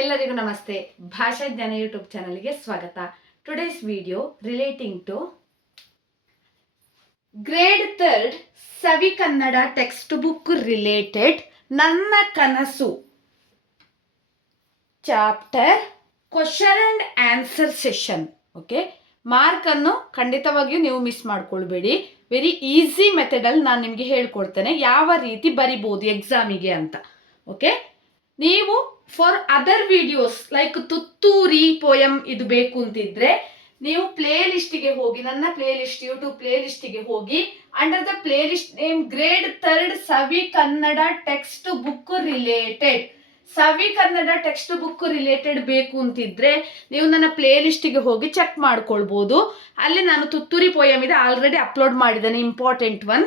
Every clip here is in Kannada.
ಎಲ್ಲರಿಗೂ ನಮಸ್ತೆ. ಭಾಷಾ ಜ್ಞಾನ ಯೂಟ್ಯೂಬ್ ಚಾನಲ್ಗೆ ಸ್ವಾಗತ. Today's video relating to grade 3 Savi Kannada text book related ನನ್ನ ಕನಸು chapter question and answer session. Okay, ಮಾರ್ಕನ್ನು ಖಂಡಿತವಾಗಿಯೂ ನೀವು ಮಿಸ್ ಮಾಡ್ಕೊಳ್ಬೇಡಿ. ವೆರಿ ಈಸಿ ಮೆಥಡಲ್ಲಿ ನಾನು ನಿಮಗೆ ಹೇಳ್ಕೊಡ್ತೇನೆ ಯಾವ ರೀತಿ ಬರಿಬೋದು ಎಕ್ಸಾಮಿಗೆ ಅಂತ. ಓಕೆ, ನೀವು ಫಾರ್ ಅದರ್ ವಿಡಿಯೋಸ್ ಲೈಕ್ ತುತ್ತೂರಿ ಪೋಯಮ್ ಇದು ಬೇಕು ಅಂತಿದ್ರೆ ನೀವು ಪ್ಲೇ ಲಿಸ್ಟಿಗೆ ಹೋಗಿ, ನನ್ನ ಪ್ಲೇ ಲಿಸ್ಟ್ ಯೂಟ್ಯೂಬ್ ಪ್ಲೇ ಲಿಸ್ಟಿಗೆ ಹೋಗಿ under the play list name grade 3 Savi Kannada text book related, Savi Kannada text book related ಬೇಕು ಅಂತಿದ್ರೆ ನೀವು ನನ್ನ ಪ್ಲೇ ಲಿಸ್ಟಿಗೆ ಹೋಗಿ ಚೆಕ್ ಮಾಡ್ಕೊಳ್ಬೋದು. ಅಲ್ಲಿ ನಾನು ತುತ್ತೂರಿ ಪೋಯಮ್ ಇದೆ ಆಲ್ರೆಡಿ ಅಪ್ಲೋಡ್ ಮಾಡಿದ್ದೇನೆ, ಇಂಪಾರ್ಟೆಂಟ್ ಒನ್.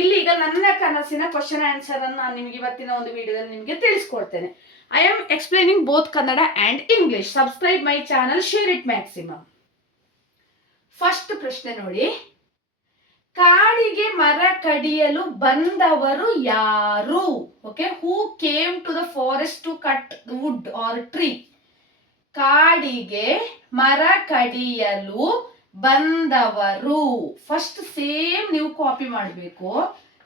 ಇಲ್ಲಿ ಈಗ ನನ್ನ ಕನಸಿನ ಕ್ವಶನ್ ಆನ್ಸರ್ ಅನ್ನು ನಾನು ನಿಮಗೆ ಇವತ್ತಿನ ಒಂದು ವಿಡಿಯೋದಲ್ಲಿ ನಿಮಗೆ ತಿಳಿಸ್ಕೊಡ್ತೇನೆ. I am explaining both Kannada and English. Subscribe my channel, share it maximum. First ಪ್ರಶ್ನೆ ನೋಡಿ, ಕಾಡಿಗೆ ಮರ ಕಡಿಯಲು ಬಂದವರು ಯಾರು? Okay, who came to the forest to cut wood or tree. ಕಾಡಿಗೆ ಮರ ಕಡಿಯಲು ಬಂದವರು. ಫಸ್ಟ್ ಸೇಮ್ ನೀವು ಕಾಪಿ ಮಾಡಬೇಕು.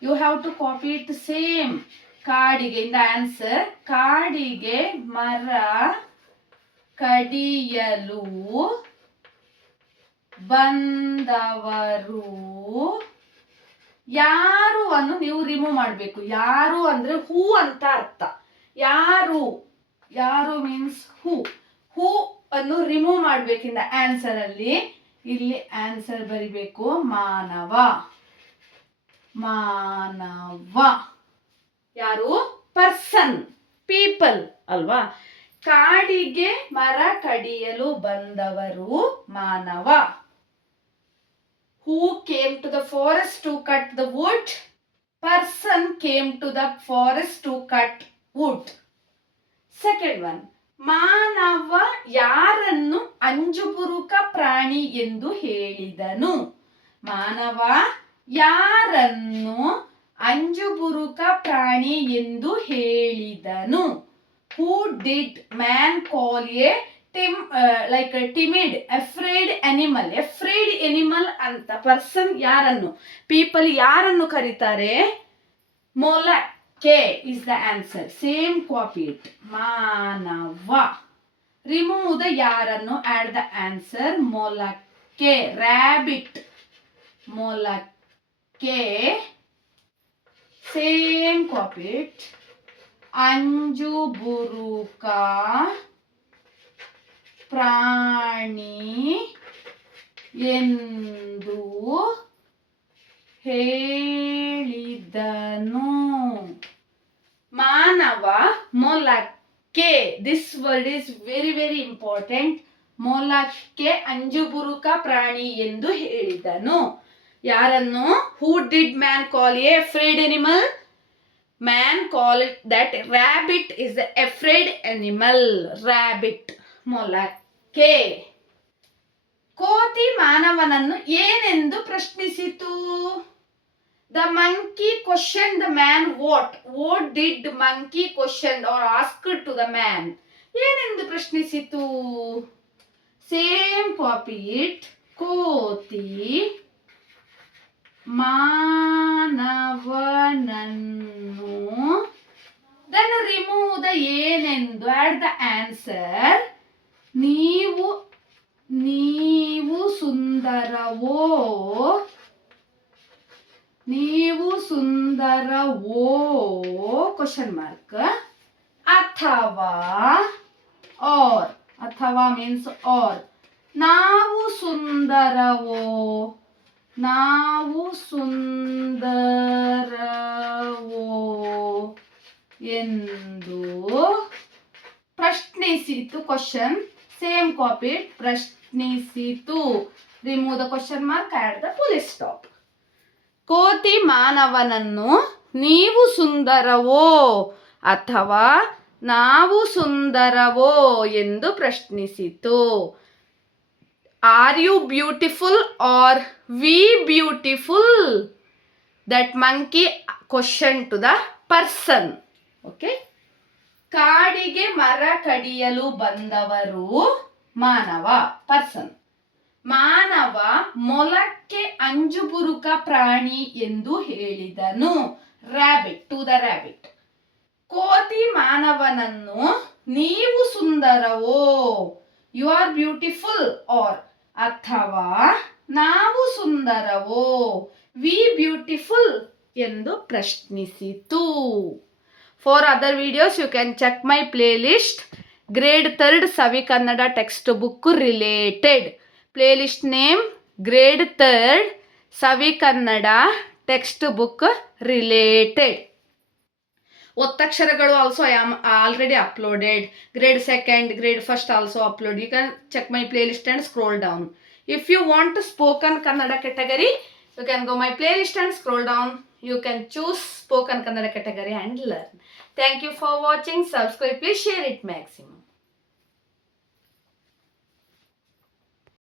You have to copy it same. ಕಾಡಿಗೆ ಇನ್ ದ ಆನ್ಸರ್, ಕಾಡಿಗೆ ಮರ ಕಡಿಯಲು ಬಂದವರು ಯಾರು ಅನ್ನು ನೀವು ರಿಮೂವ್ ಮಾಡಬೇಕು. ಯಾರು ಅಂದ್ರೆ ಹೂ ಅಂತ ಅರ್ಥ. ಯಾರು, ಯಾರು ಮೀನ್ಸ್ ಹೂ. ಹೂ ಅನ್ನು ರಿಮೂವ್ ಮಾಡ್ಬೇಕಿಂದ ಆನ್ಸರ್ ಅಲ್ಲಿ. ಇಲ್ಲಿ ಆನ್ಸರ್ ಬರಿಬೇಕು ಮಾನವ. ಮಾನವ ಯಾರು? ಪರ್ಸನ್, ಪೀಪಲ್ ಅಲ್ವಾ. ಕಾಡಿಗೆ ಮರ ಕಡಿಯಲು ಬಂದವರು ಮಾನವ. Who came to the forest to cut the wood. Person came to the forest to cut wood. Second one, ಮಾನವ ಯಾರನ್ನು ಅಂಜುಬುರುಕ ಪ್ರಾಣಿ ಎಂದು ಹೇಳಿದನು? ಮಾನವ ಯಾರನ್ನು ಅಂಜುಬುರುಕ ಪ್ರಾಣಿ ಎಂದು ಹೇಳಿದನು? Who did man call a timid, afraid animal? afraid animal ಅಂತ ಪರ್ಸನ್ ಯಾರನ್ನು, ಪೀಪಲ್ ಯಾರನ್ನು ಕರೀತಾರೆ? ಮೊಲಕ್ಕೆ is the answer. Same copy it. ಮಾನವ. ರಿಮೂವ್ ದ ಯಾರನ್ನು, ಆಡ್ ದ ಆನ್ಸರ್ ಮೊಲಕ್ಕೆ. ರಾಬಿಟ್, ಮೊಲಕ್ಕೆ. Same copy it. ಅಂಜುಬುರುಕ ಪ್ರಾಣಿ ಎಂದು ಹೇಳಿದನು. ಮಾನವ ಮೊಲಕ್ಕೆ. This word is very very important. ಮೊಲಕ್ಕೆ ಅಂಜುಬುರುಕ ಪ್ರಾಣಿ ಎಂದು ಹೇಳಿದನು. ಯಾರನ್ನು? Who did man call a afraid animal? Man called that rabbit is the afraid animal. Rabbit. ಮೊಲಕ್ಕೆ. ಕೋತಿ ಮಾನವನನ್ನು ಏನೆಂದು ಪ್ರಶ್ನಿಸಿತು? The monkey questioned the man what? What did monkey question or asked to the man? ಏನೆಂದು ಪ್ರಶ್ನಿಸಿತು? Same copy it. ಕೋತಿ ಮಾನವನನ್ನು, then remove the ಏನೆಂದು, add the answer. ನೀವು ಸುಂದರವೋ, ನೀವು ಸುಂದರವೋ ಕ್ವಶನ್ ಮಾರ್ಕ್, ಅಥವಾ ಆರ್. ಅಥವಾ ಮೀನ್ಸ್ ಆರ್. ನಾವು ಸುಂದರವೋ, ನಾವು ಸುಂದರವೋ ಎಂದು ಪ್ರಶ್ನಿಸಿತು. Question same copy. ಪ್ರಶ್ನಿಸಿತು. Remove the question mark, add the full stop. ಕೋತಿ ಮಾನವನನ್ನು ನೀವು ಸುಂದರವೋ ಅಥವಾ ನಾವು ಸುಂದರವೋ ಎಂದು ಪ್ರಶ್ನಿಸಿತು. Are you beautiful or we beautiful? That monkey question to the person. Okay. ಕಾಡಿಗೆ ಕಾಡಿಗೆ ಮರ ಕಡಿಯಲು ಬಂದವರು ಮಾನವ, ಪರ್ಸನ್. ಮಾನವ ಮೊಲಕ್ಕೆ ಅಂಜುಬುರುಕ ಪ್ರಾಣಿ ಎಂದು ಹೇಳಿದನು. Rabbit, to the rabbit. ಕೋತಿ ಮಾನವನನ್ನು ನೀವು ಸುಂದರವೋ, ಯು ಆರ್ ಬ್ಯೂಟಿಫುಲ್, ಆರ್ ಅಥವಾ ನಾವು ಸುಂದರವೋ, ವಿ ಬ್ಯೂಟಿಫುಲ್ ಎಂದು ಪ್ರಶ್ನಿಸಿತು. For other videos you can check my playlist. Grade 3 Savi Kannada text book related. Playlist name grade 3 Savi Kannada text book related. ಒತ್ತಕ್ಷರಗಳು also I am already uploaded. Grade 2, grade 1 also upload. You can check my playlist and scroll down. If you want spoken Kannada category, you can go my playlist and scroll down. You can choose spoken Kannada category and learn. Thank you for watching. Subscribe, please share it maximum.